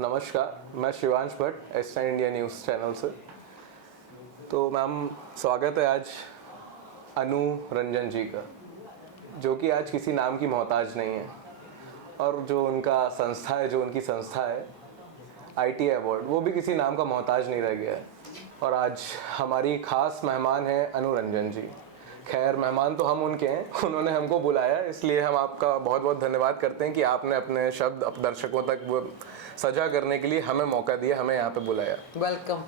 नमस्कार, मैं Shivansh Bhatt S India news channel से। तो मैम, स्वागत है आज अनु रंजन जी का, जो कि आज किसी नाम की मोहताज नहीं है। और जो उनका संस्था है, जो उनकी संस्था है ITA अवार्ड, वो भी किसी नाम का मोहताज नहीं रह गया है। और आज हमारी खास मेहमान है अनु रंजन जी। खैर, मेहमान तो हम उनके हैं, उन्होंने हमको बुलाया, इसलिए हम आपका बहुत बहुत धन्यवाद करते हैं कि आपने अपने शब्द अपने दर्शकों तक वो सजा करने के लिए हमें मौका दिया, हमें यहाँ पे बुलाया। वेलकम।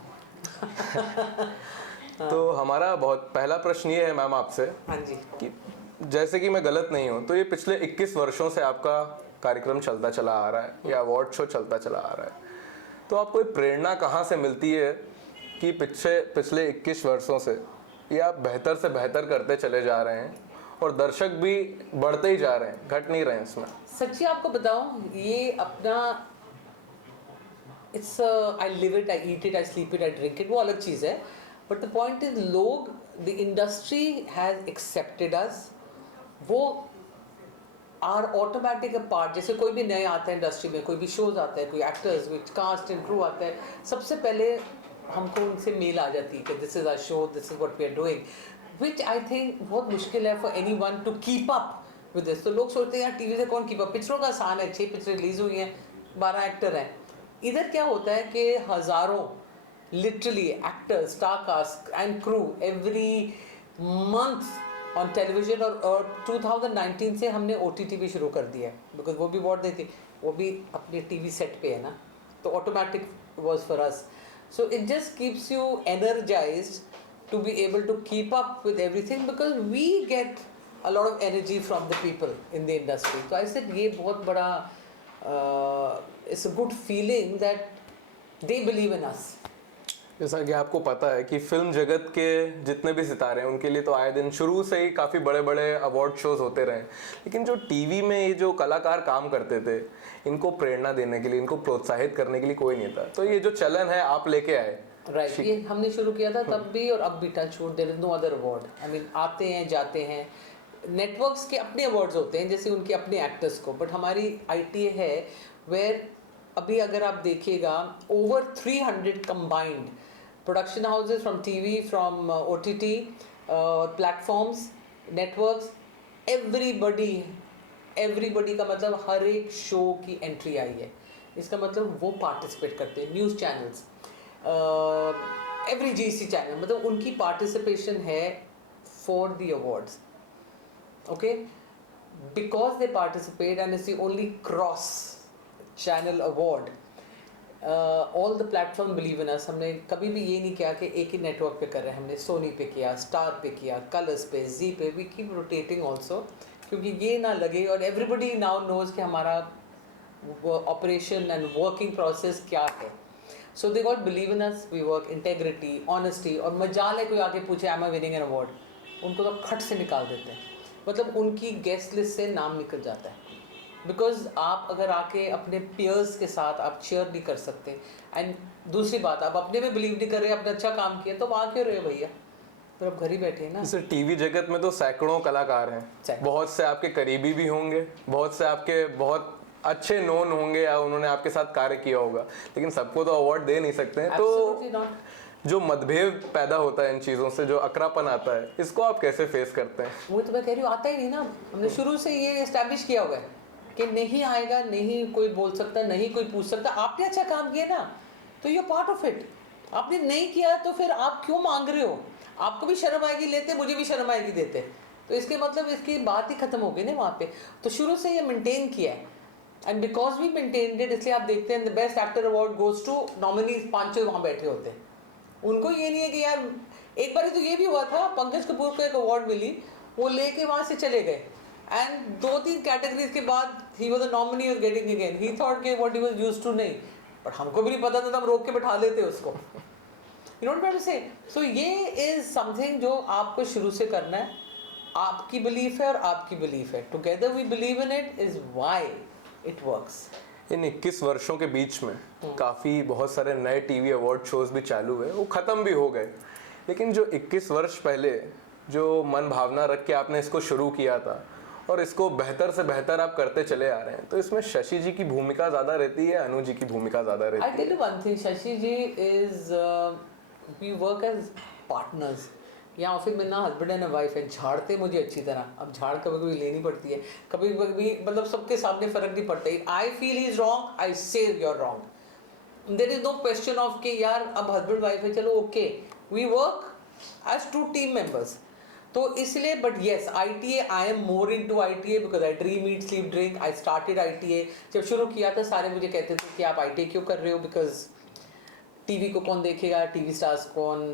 तो हमारा बहुत पहला प्रश्न ये है मैम आपसे, हाँ जी, कि जैसे कि मैं गलत नहीं हूँ तो ये पिछले 21 वर्षों से आपका कार्यक्रम चलता चला आ रहा है, या अवार्ड शो चलता चला आ रहा है। तो आपको ये प्रेरणा कहाँ से मिलती है कि पिछले 21 वर्षों से ये आप बेहतर से बेहतर करते चले जा रहे हैं और दर्शक भी बढ़ते ही जा रहे हैं, घट नहीं रहे हैं इसमें? सच्ची आपको बताऊं, ये अपना it's I live it, I eat it, I sleep it, I drink it, वो अलग चीज़ है। बट द पॉइंट इज, लोग, द इंडस्ट्री हैज एक्सेप्टेड अस। वो आर ऑटोमेटिक अ पार्ट। जैसे कोई भी नए आता है इंडस्ट्री में, कोई भी शोज आता है, कोई actors which cast and crew आता है, सबसे पहले हमको उनसे मेल आ जाती है कि this is our show, this is what we are doing, which I think बहुत मुश्किल है for any one to keep up with this. तो लोग सोचते हैं यार टीवी से कौन कीप अप, पिक्चरों का आसान है, 6 पिक्चर रिलीज हुई हैं, 12 एक्टर हैं। इधर क्या होता है कि हज़ारों literally actors, star cast and crew every month on television. और 2019 से हमने OTT भी शुरू कर दिया है, बिकॉज वो भी अवार्ड देती, वो भी अपने TV सेट पे है ना, तो automatic was for us. So it just keeps you energized to be able to keep up with everything, because we get a lot of energy from the people in the industry. So I said ये बहुत बड़ा it's a good feeling that they believe in us. जैसा कि आपको पता है कि film जगत के जितने भी सितारे हैं उनके लिए तो आए दिन शुरू से ही काफ़ी बड़े बड़े अवार्ड शोज होते रहे, लेकिन जो टीवी में ये जो कलाकार काम करते थे, इनको प्रेरणा देने के लिए, इनको प्रोत्साहित करने के लिए कोई नहीं था। तो ये जो चलन है आप लेके आए। राइट, ये हमने शुरू किया था तब भी, और अब भी touch wood there is no other award. I mean आते हैं जाते हैं, नेटवर्क्स के अपने अवार्ड्स होते हैं जैसे उनके अपने एक्टर्स को, बट हमारी ITA है वेयर अभी अगर आप देखिएगा over 300 combined production houses from TV, from OTT platforms, networks, everybody का मतलब हर एक शो की एंट्री आई है। इसका मतलब वो पार्टिसिपेट करते हैं। News channels, every GC channel, मतलब उनकी पार्टिसिपेशन है for the awards, okay, because they participate and it's the only cross channel award. All the platform believe in us. हमने कभी भी ये नहीं किया कि एक ही नेटवर्क पे कर रहे हैं, हमने सोनी पे किया, स्टार पे किया, कलर्स पे, जी पे, वी कीप रोटेटिंग ऑल्सो, क्योंकि ये ना लगे, और एवरीबडी नाउ नोज कि हमारा ऑपरेशन एंड वर्किंग प्रोसेस क्या है। So they got believe in us, we work integrity, honesty, और मजाल है कोई आके पूछे I am winning an award, उनको तो खट से निकाल देते हैं, मतलब उनकी गेस्ट लिस्ट से नाम निकल जाता है। बिकॉज आप अगर आके अपने पियर्स के साथ आप cheer नहीं कर सकते, एंड दूसरी बात, आप अपने में बिलीव नहीं कर रहे, आपने अच्छा काम किया, तो आप आ क्यों रहे भैया, तो आप घर ही बैठे हैं ना। जैसे टीवी जगत में तो सैकड़ों कलाकार हैं, बहुत से आपके करीबी भी होंगे, बहुत से आपके बहुत अच्छे नोन होंगे, या उन्होंने आपके साथ कार्य किया होगा, लेकिन सबको तो अवार्ड दे नहीं सकते हैं। तो जो मतभेद पैदा होता है इन चीज़ों से, जो अकरापन आता है, इसको आप कैसे फेस करते हैं? वो तो मैं कह रही हूँ, आता ही नहीं ना। हमने शुरू से ये एस्टैब्लिश किया हुआ है कि नहीं आएगा, नहीं कोई बोल सकता, नहीं कोई पूछ सकता। आपने अच्छा काम किया ना, तो यू पार्ट ऑफ इट। आपने नहीं किया तो फिर आप क्यों मांग रहे हो? आपको भी शर्म आएगी लेते, मुझे भी शर्म आएगी देते, तो इसके मतलब इसकी बात ही खत्म हो गई ना वहाँ पे। तो शुरू से ये मेंटेन किया है, and because we maintained it, इसलिए आप देखते हैं the best actor award goes to nominees, 5 वहाँ बैठे होते हैं। उनको ये नहीं है कि यार, एक बार तो ये भी हुआ था, पंकज कपूर को एक अवार्ड मिली, वो लेके वहाँ से चले गए, एंड 2-3 कैटेगरीज के बाद ही वाज अ नॉमिनी और गेटिंग अगेन। ही थॉट के what he was used to नहीं, बट हमको भी नहीं पता था, तो हम रोक के बैठा लेते उसको। यू नो व्हाट आई से? सो ये इज समथिंग जो आपको शुरू से करना है। आपकी बिलीफ है और आपकी बिलीफ है, together we believe in it, is why it works. इन 21 वर्षों के बीच में काफ़ी बहुत सारे नए टीवी अवार्ड शोज भी चालू हुए, वो ख़त्म भी हो गए, लेकिन जो 21 वर्ष पहले जो मन भावना रख के आपने इसको शुरू किया था, और इसको बेहतर से बेहतर आप करते चले आ रहे हैं, तो इसमें शशि जी की भूमिका ज़्यादा रहती है, अनु जी की भूमिका ज़्यादा रहती I tell you one thing, Shashi ji is we work as partners. यहाँ ऑफिस में ना हस्बैंड एंड वाइफ है, झाड़ते मुझे अच्छी तरह, अब झाड़ कभी कभी लेनी पड़ती है, कभी कभी मतलब सबके सामने फर्क नहीं पड़ता है। I feel he is wrong, I say you are wrong, there is no question of कि यार अब हस्बैंड वाइफ है, चलो okay, we work as two team members. तो इसलिए but yes ITA, I am more into ITA because I dream eat sleep drink, I started ITA। जब शुरू किया था सारे मुझे कहते थे कि आप ITA क्यों कर रहे हो, बिकॉज टीवी को कौन देखेगा, टीवी स्टार्स कौन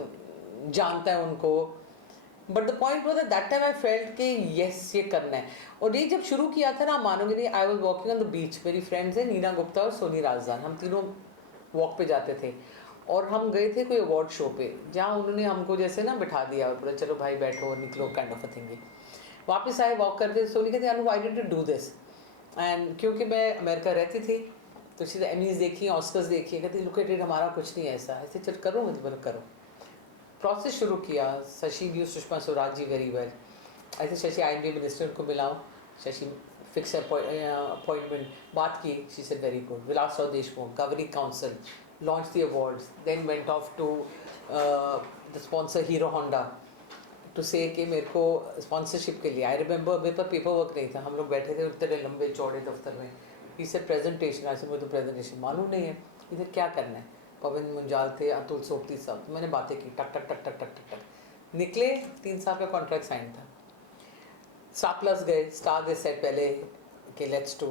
जानता है उनको। But the point was that time I felt कि यस ये करना है। और ये जब शुरू किया था ना, मानोगे नहीं, I was walking on the beach, मेरी फ्रेंड्स हैं नीना गुप्ता और सोनी राजदान, हम तीनों वॉक पे जाते थे और हम गए थे कोई अवार्ड शो पे, जहाँ उन्होंने हमको जैसे ना बिठा दिया और बोला चलो भाई बैठो निकलो काइंड ऑफ अ थिंग। वापस आए वॉक करते, सोनी कहते Anu why did you do this, and क्योंकि मैं अमेरिका रहती थी तो सीधा एमीज देखी, ऑस्कर्स देखी, कहती लुक एट इट, हमारा कुछ नहीं है ऐसा, ऐसे चल करो, मुझे बोलो करो। प्रोसेस शुरू किया, Shashi new Sushma Swaraj ji very well, ऐसे शशि INB मिनिस्टर को मिलाओ, शशि फिक्स अपॉइंटमेंट, बात की, she said very good, Vilasrao Deshmukh, governing council, launched the awards, then went off to the sponsor Hero Honda to say कि मेरे को sponsorship के लिए, I remember मेरे पास पेपर वर्क नहीं था, हम लोग बैठे थे इतने लंबे चौड़े दफ्तर में, he said presentation, ऐसे मुझे तो presentation मालूम नहीं है, इधर क्या करना है, पवन मुंजाल थे, अतुल सोपती साहब, मैंने बातें की, टक टक टक टक टक टक टक निकले, 3 साल का कॉन्ट्रैक्ट साइन था। स्टार प्लस गए, स्टार दे सेट पहले कि लेट्स टू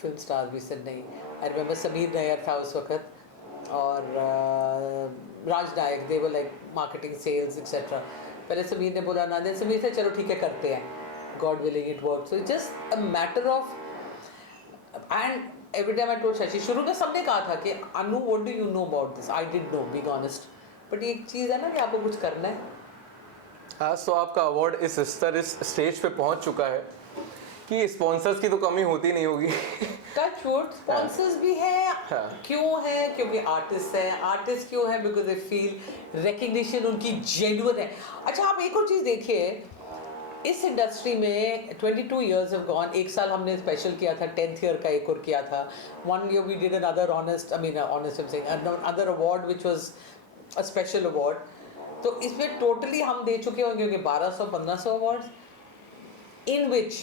फिल्म स्टार, भी सेट नहीं। आई रिमेंबर समीर नायर था उस वक्त और Raj Nayak, they were like marketing sales etcetera. पहले समीर ने बोला ना, देन समीर से चलो ठीक है करते हैं, god willing it work. So it's just a matter of, and every time I told Shashi, शुरू में सबने कहा था कि Anu what do you know about this, I did know being honest, but एक चीज़ है ना कि आपको कुछ करना है। आज तो आपका अवार्ड इस स्तर, इस स्टेज पे पहुंच चुका है कि स्पॉन्सर्स की तो कमी होती नहीं होगी। टच वुड, स्पॉन्सर्स भी है, क्यों है, क्योंकि आर्टिस्ट है, आर्टिस्ट क्यों है, बिकॉज दे फील रिकग्निशन उनकी जेन्युइन है। अच्छा आप एक और चीज़ देखिए, इस इंडस्ट्री में 22 years have gone, एक साल हमने स्पेशल किया था, 10th ईयर का एक और किया था, 1 year we did another honest, I mean honest I'm saying another award which was a special award। तो इसमें टोटली हम दे चुके होंगे 1200-1500 अवार्ड्स, इन विच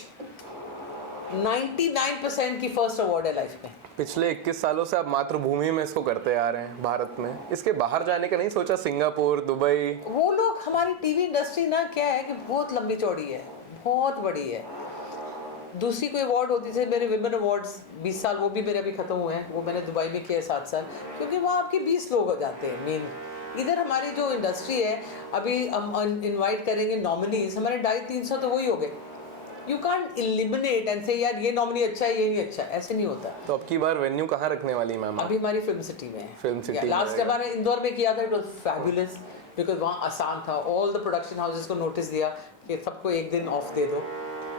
99% की फर्स्ट अवार्ड है लाइफ में। पिछले 21 सालों से आप मातृभूमि में इसको करते आ रहे हैं, भारत में, इसके बाहर जाने का नहीं सोचा, सिंगापुर, दुबई? वो लोग, हमारी टीवी इंडस्ट्री ना क्या है कि बहुत लंबी चौड़ी है, बहुत बड़ी है। दूसरी कोई अवार्ड होती थी, मेरे विमेन अवार्ड्स 20 साल, वो भी मेरे अभी ख़त्म हुए हैं, वो मैंने दुबई में किया 7 साल, क्योंकि वहाँ आपके 20 लोग हो जाते हैं मेन। इधर हमारी जो इंडस्ट्री है, अभी हम इनवाइट करेंगे नॉमिनीज, हमारे 250-300 तो वही हो गए। यू कांट एलिमिनेट एंड से यार ये नॉमिनी अच्छा है, ये नहीं अच्छा, ऐसे नहीं होता। तो अब की बार वेन्यू कहाँ रखने वाली मैम? अभी हमारी फिल्म सिटी में है। फिल्म सिटी लास्ट जब मैंने इंदौर में किया था, इट वाज फैबुलस, बिकॉज वहाँ आसान था। ऑल द प्रोडक्शन हाउसेस को नोटिस दिया कि सबको एक दिन ऑफ दे दो,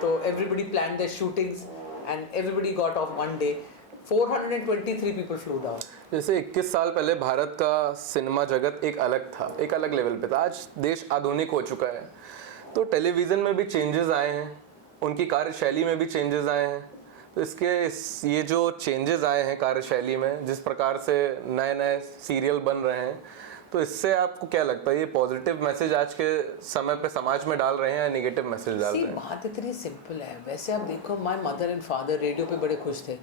तो everybody plan their shootings and everybody got off one day. 423 people flew down. जैसे 21 साल पहले भारत का सिनेमा जगत एक अलग था, एक अलग लेवल पे था, आज देश आधुनिक हो चुका है, तो टेलीविज़न में भी चेंजेस आए हैं, उनकी कार्यशैली में भी चेंजेस आए हैं। तो ये जो चेंजेस आए हैं कार्यशैली में, जिस प्रकार से नए नए सीरियल बन रहे हैं, तो इससे आपको क्या लगता है, ये पॉजिटिव मैसेज आज के समय पे समाज में डाल रहे हैं या नेगेटिव मैसेज डाल रहे हैं? बात इतनी सिंपल है। वैसे आप देखो, my mother and father radio पे बड़े खुश थे,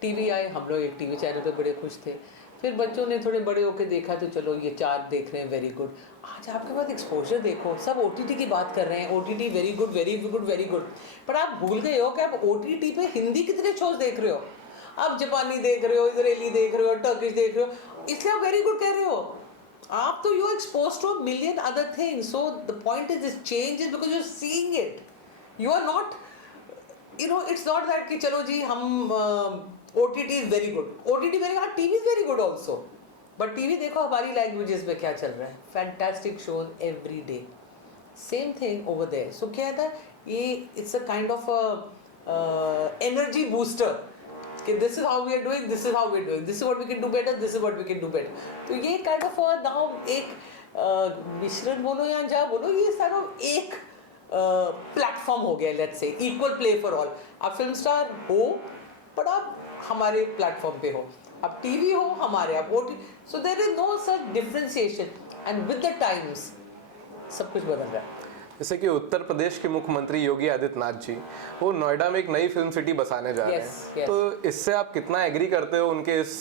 टीवी आए, हम लोग एक टीवी चैनल पे बड़े खुश थे, फिर बच्चों ने थोड़े बड़े होकर देखा तो चलो ये 4 देख रहे हैं, वेरी गुड। आज आपके पास एक्सपोजर देखो, सब OTT की बात कर रहे हैं, OTT very good very good very good, पर आप भूल गए हो कि आप OTT पे हिंदी कितने शोज देख रहे हो, आप जापानी देख रहे हो, इजरायली देख रहे हो, टर्किश देख रहे हो, इसलिए आप वेरी गुड कह रहे हो। आप तो you expose to million other things, so the point is this change is because you are seeing it, you are not, you know, it's not that कि चलो जी हम OTT is very good, OTT very good, TV is very good also, but TV देखो हमारी languages में क्या चल रहा है, fantastic shows every day, same thing over there. So क्या था ये, it's a kind of energy booster कि this is how we are doing, this is how we are doing, this is what we can do better, this is what we can do better. तो ये kind of now एक मिश्रण बोलो या जा बोलो, ये सारा एक प्लेटफॉर्म हो गया, let's say equal play for all. आप फिल्म स्टार हो बट आप हमारे प्लेटफॉर्म पे हो, आप टीवी हो हमारे, आप OTT, so there is no such differentiation and with the times सब कुछ बदल रहा है। जैसे कि उत्तर प्रदेश के मुख्यमंत्री योगी आदित्यनाथ जी वो नोएडा में एक नई फिल्म सिटी बसाने जा रहे हैं, तो इससे आप कितना एग्री करते हो उनके इस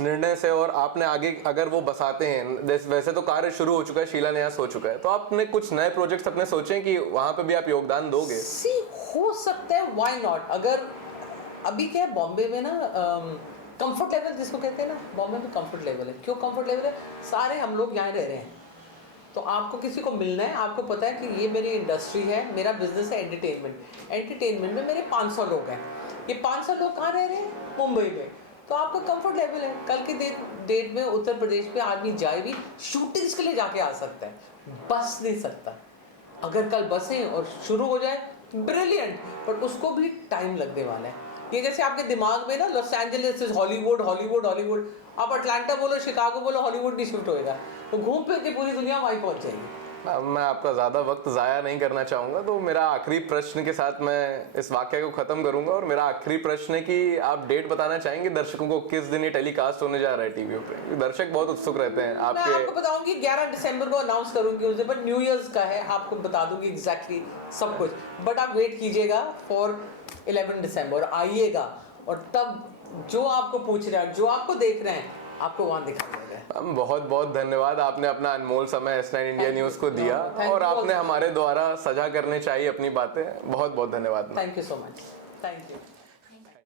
निर्णय से, और आपने आगे अगर वो बसाते हैं, वैसे तो कार्य शुरू हो चुका है, शिलान्यास हो चुका है, तो आपने कुछ नए प्रोजेक्ट्स अपने सोचे कि वहां पे भी आप योगदान दोगे? सी हो सकता है, व्हाई नॉट। अगर अभी क्या है बॉम्बे में ना, कंफर्ट लेवल जिसको कहते हैं ना, बॉम्बे में कंफर्ट लेवल है। क्यों कंफर्ट लेवल है? सारे हम लोग यहाँ रह रहे हैं, तो आपको किसी को मिलना है, आपको पता है कि ये मेरी इंडस्ट्री है, मेरा बिजनेस है एंटरटेनमेंट। एंटरटेनमेंट में मेरे 500 लोग हैं, ये 500 लोग कहाँ रह रहे हैं? मुंबई में। तो आपका कंफर्ट लेवल है। कल की डेट में उत्तर प्रदेश में आदमी जाए भी शूटिंग्स के लिए जाके आ सकता है, बस नहीं सकता। अगर कल बसें और शुरू हो जाए ब्रिलियंट, बट उसको भी टाइम लगने वाला है। ये जैसे आपके दिमाग में ना Los Angeles is Hollywood Hollywood Hollywood, आप अटलांटा बोलो शिकागो बोलो, हॉलीवुड नहीं शिफ्ट होएगा, तो घूम फिर के पूरी दुनिया वहीं पहुंच जाएगी। मैं आपका ज़्यादा वक्त ज़ाया नहीं करना चाहूँगा, तो मेरा आखिरी प्रश्न के साथ मैं इस वाक्य को ख़त्म करूँगा, और मेरा आखिरी प्रश्न है कि आप डेट बताना चाहेंगे दर्शकों को किस दिन ये टेलीकास्ट होने जा रहा है टीवी पे? दर्शक बहुत उत्सुक रहते हैं आपके। मैं आपको बताऊंगी 11 दिसंबर को अनाउंस करूंगी उस दिन, बट न्यू ईयर्स का है, आपको बता दूंगी एग्जैक्टली सब कुछ, बट आप वेट कीजिएगा फॉर 11 दिसंबर, आइएगा, और तब जो आपको पूछ रहे हैं, जो आपको देख रहे हैं, आपको वहाँ दिखा जाएगा। बहुत बहुत धन्यवाद, आपने अपना अनमोल समय S9 इंडिया न्यूज़ को दिया, और आपने हमारे द्वारा साझा करने चाहिए अपनी बातें। बहुत बहुत धन्यवाद। Thank you so much, thank you.